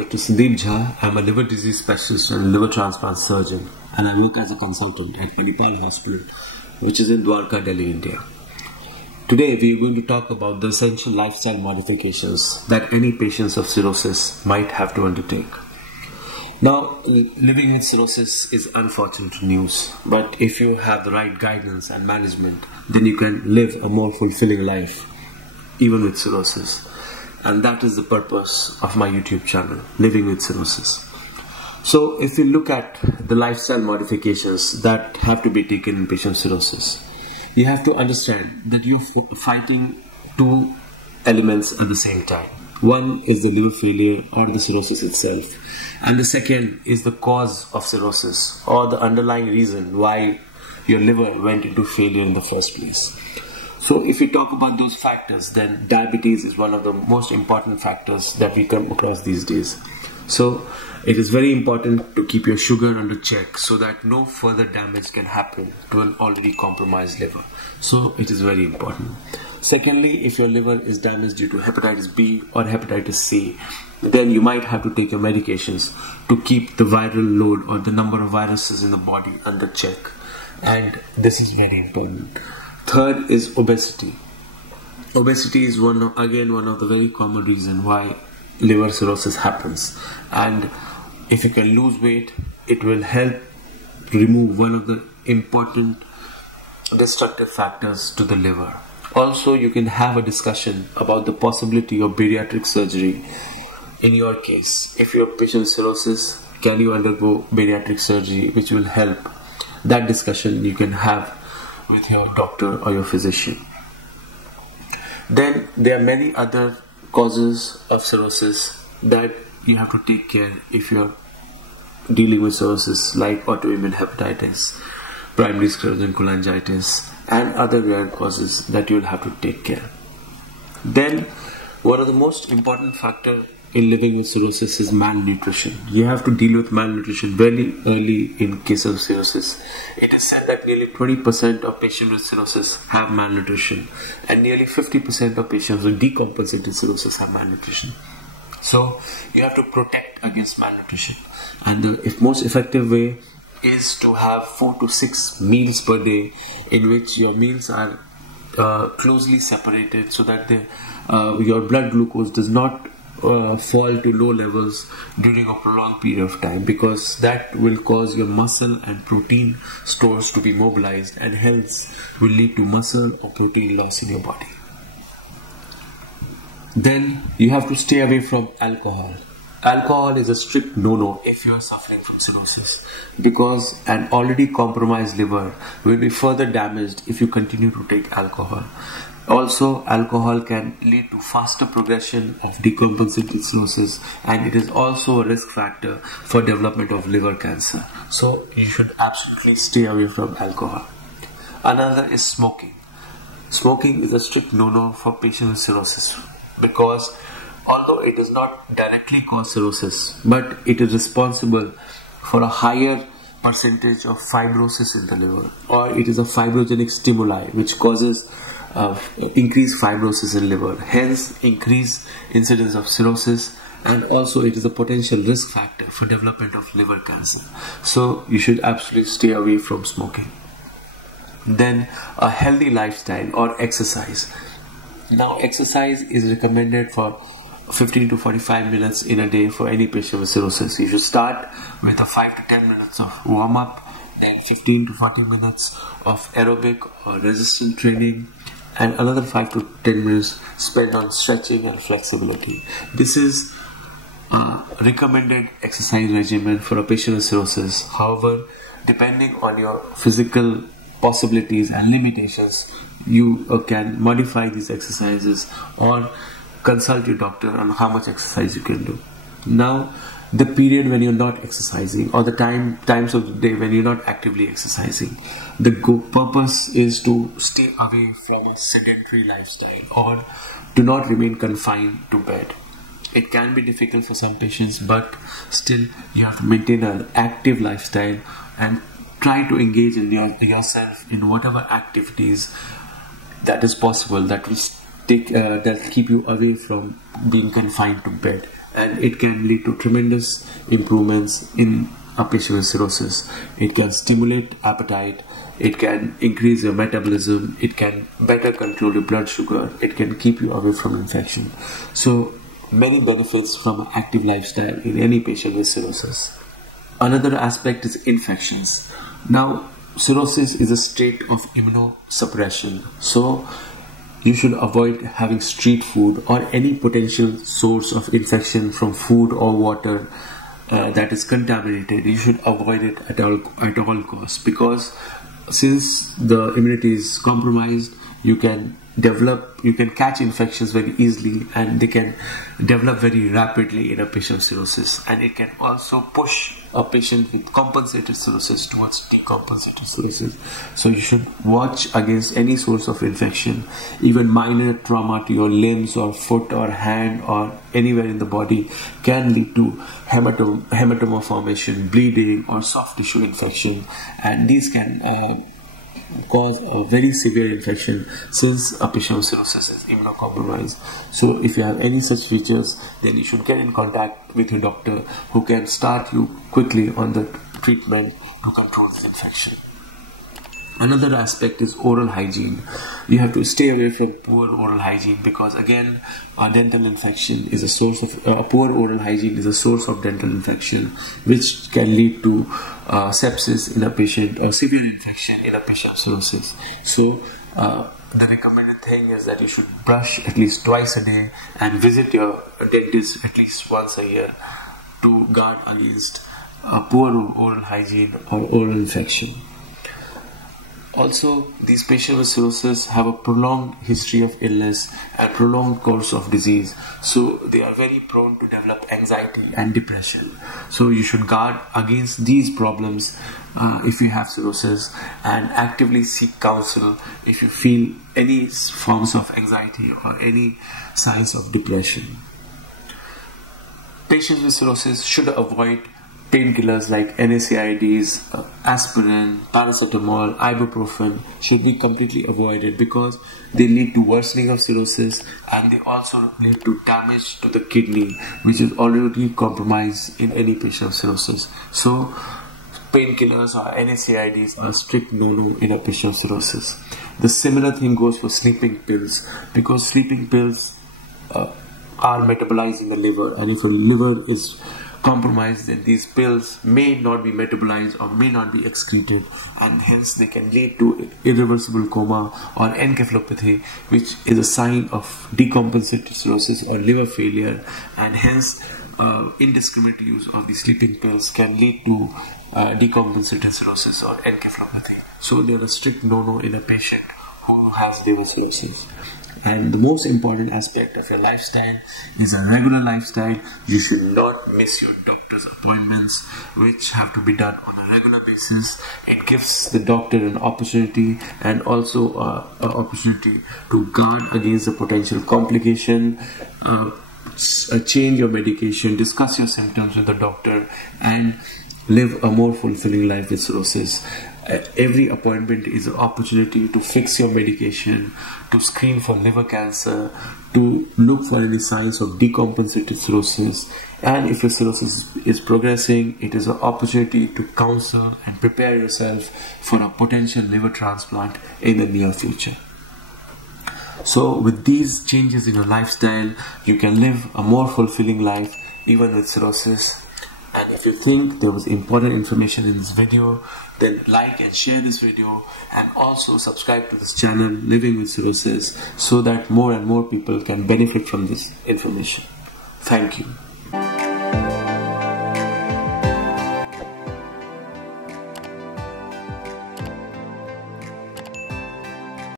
Dr. Sandeep Jha. I'm a liver disease specialist and liver transplant surgeon, and I work as a consultant at Manipal Hospital, which is in Dwarka, Delhi, India. Today we are going to talk about the essential lifestyle modifications that any patients of cirrhosis might have to undertake. Now, living with cirrhosis is unfortunate news, but if you have the right guidance and management, then you can live a more fulfilling life, even with cirrhosis. And that is the purpose of my YouTube channel, Living with Cirrhosis. So, if you look at the lifestyle modifications that have to be taken in patient cirrhosis, you have to understand that you're fighting two elements at the same time. One is the liver failure or the cirrhosis itself, and the second is the cause of cirrhosis or the underlying reason why your liver went into failure in the first place. So if we talk about those factors, then diabetes is one of the most important factors that we come across these days. So it is very important to keep your sugar under check so that no further damage can happen to an already compromised liver. So it is very important. Secondly, if your liver is damaged due to hepatitis B or hepatitis C, then you might have to take your medications to keep the viral load or the number of viruses in the body under check. And this is very important. Third is obesity. Obesity is one of the very common reasons why liver cirrhosis happens. And if you can lose weight, it will help remove one of the important destructive factors to the liver. Also, you can have a discussion about the possibility of bariatric surgery. In your case, if you're a patient with cirrhosis, can you undergo bariatric surgery, which will help? That discussion you can have with your doctor or your physician. Then there are many other causes of cirrhosis that you have to take care if you're dealing with cirrhosis, like autoimmune hepatitis, primary sclerosing cholangitis, and other rare causes that you'll have to take care. Then one of the most important factors in living with cirrhosis is malnutrition. You have to deal with malnutrition very early in case of cirrhosis. It is said that nearly 20% of patients with cirrhosis have malnutrition, and nearly 50% of patients with decompensated cirrhosis have malnutrition. So you have to protect against malnutrition, and the most effective way is to have 4 to 6 meals per day, in which your meals are closely separated so that your blood glucose does not fall to low levels during a prolonged period of time, because that will cause your muscle and protein stores to be mobilized, and hence will lead to muscle or protein loss in your body. Then you have to stay away from alcohol. Alcohol is a strict no-no if you are suffering from cirrhosis, because an already compromised liver will be further damaged if you continue to take alcohol. Also, alcohol can lead to faster progression of decompensated cirrhosis, and it is also a risk factor for development of liver cancer. So you should absolutely stay away from alcohol. Another is smoking. Smoking is a strict no-no for patients with cirrhosis, because although it does not directly cause cirrhosis, but it is responsible for a higher percentage of fibrosis in the liver, or it is a fibrogenic stimuli which causes increased fibrosis in liver, hence increased incidence of cirrhosis, and also it is a potential risk factor for development of liver cancer. So you should absolutely stay away from smoking. Then a healthy lifestyle or exercise. Now exercise is recommended for 15 to 45 minutes in a day for any patient with cirrhosis. You should start with a 5 to 10 minutes of warm-up, then 15 to 40 minutes of aerobic or resistance training, and another 5 to 10 minutes spent on stretching and flexibility. This is a recommended exercise regimen for a patient with cirrhosis. However, depending on your physical possibilities and limitations, you can modify these exercises or consult your doctor on how much exercise you can do. Now, the period when you're not exercising, or the times of the day when you're not actively exercising, the purpose is to stay away from a sedentary lifestyle or do not remain confined to bed. It can be difficult for some patients, but still you have to maintain an active lifestyle and try to engage in yourself in whatever activities that is possible that will keep you away from being confined to bed. and it can lead to tremendous improvements in a patient with cirrhosis. It can stimulate appetite, it can increase your metabolism, it can better control your blood sugar, it can keep you away from infection. So many benefits from an active lifestyle in any patient with cirrhosis. Another aspect is infections. Now, cirrhosis is a state of immunosuppression, so you should avoid having street food or any potential source of infection from food or water that is contaminated. You should avoid it at all costs, because since the immunity is compromised, you can catch infections very easily, and they can develop very rapidly in a patient with cirrhosis, and it can also push a patient with compensated cirrhosis towards decompensated cirrhosis. So you should watch against any source of infection. Even minor trauma to your limbs or foot or hand or anywhere in the body can lead to hematoma formation, bleeding, or soft tissue infection, and these can cause a very severe infection since a patient with cirrhosis is immunocompromised. So if you have any such features, then you should get in contact with your doctor, who can start you quickly on the treatment to control this infection. Another aspect is oral hygiene. You have to stay away from poor oral hygiene, because again, a dental infection is a source of poor oral hygiene is a source of dental infection, which can lead to sepsis in a patient or severe infection in a patient with cirrhosis. So the recommended thing is that you should brush at least twice a day and visit your dentist at least once a year to guard against poor oral hygiene or oral infection. Also, these patients with cirrhosis have a prolonged history of illness and prolonged course of disease, so they are very prone to develop anxiety and depression. So you should guard against these problems if you have cirrhosis, and actively seek counsel if you feel any forms of anxiety or any signs of depression. Patients with cirrhosis should avoid painkillers like NSAIDs, aspirin, paracetamol, ibuprofen should be completely avoided, because they lead to worsening of cirrhosis, and they also lead to damage to the kidney, which is already compromised in any patient with cirrhosis. So painkillers or NSAIDs are a strict no-no in a patient with cirrhosis. The similar thing goes for sleeping pills, because sleeping pills are metabolized in the liver, and if your liver is compromised, then these pills may not be metabolized or may not be excreted, and hence they can lead to irreversible coma or encephalopathy, which is a sign of decompensated cirrhosis or liver failure, and hence indiscriminate use of the sleeping pills can lead to decompensated cirrhosis or encephalopathy. So they are a strict no-no in a patient who has liver cirrhosis. And the most important aspect of your lifestyle is a regular lifestyle. You should not miss your doctor's appointments, which have to be done on a regular basis. It gives the doctor an opportunity, and also an opportunity to guard against a potential complication, change your medication, discuss your symptoms with the doctor, and live a more fulfilling life with cirrhosis. Every appointment is an opportunity to fix your medication, to screen for liver cancer, to look for any signs of decompensated cirrhosis, and if your cirrhosis is progressing, it is an opportunity to counsel and prepare yourself for a potential liver transplant in the near future. So with these changes in your lifestyle, you can live a more fulfilling life even with cirrhosis. And if you think there was important information in this video, then like and share this video, and also subscribe to this channel Living with Cirrhosis, so that more and more people can benefit from this information. Thank you.